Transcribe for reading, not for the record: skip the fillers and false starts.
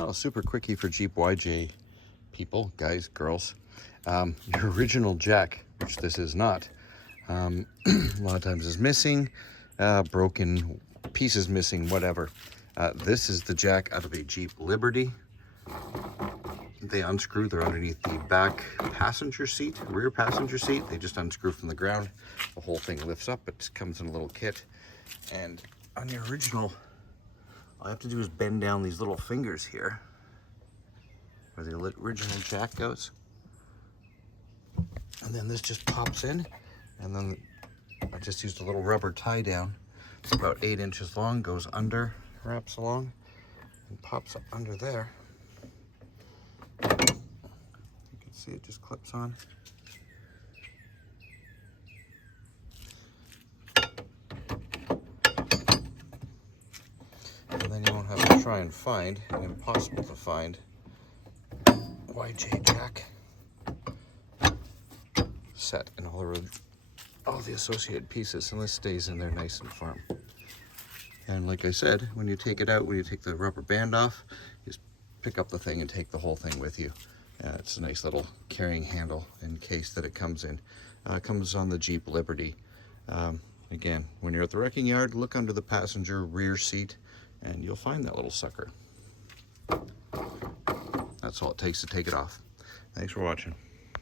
Oh, super quickie for Jeep YJ people, guys, girls. Your original jack, which this is not, a lot of times is missing, broken pieces missing, whatever. This is the jack out of a Jeep Liberty. They unscrew, they're underneath the back passenger seat, rear passenger seat. They just unscrew from the ground. The whole thing lifts up, it comes in a little kit. And on the original, all I have to do is bend down these little fingers here, where the original jack goes. And then this just pops in, and then I just used a little rubber tie down. It's about 8 inches long, goes under, wraps along, and pops up under there. You can see it just clips on. And then you won't have to try and find an impossible to find YJ jack set and all the associated pieces, and this stays in there nice and firm. And like I said, when you take it out, when you take the rubber band off, you just pick up the thing and take the whole thing with you. It's a nice little carrying handle in case that it comes in. It comes on the Jeep Liberty. Again, when you're at the wrecking yard, look under the passenger rear seat and you'll find that little sucker. That's all it takes to take it off. Thanks for watching.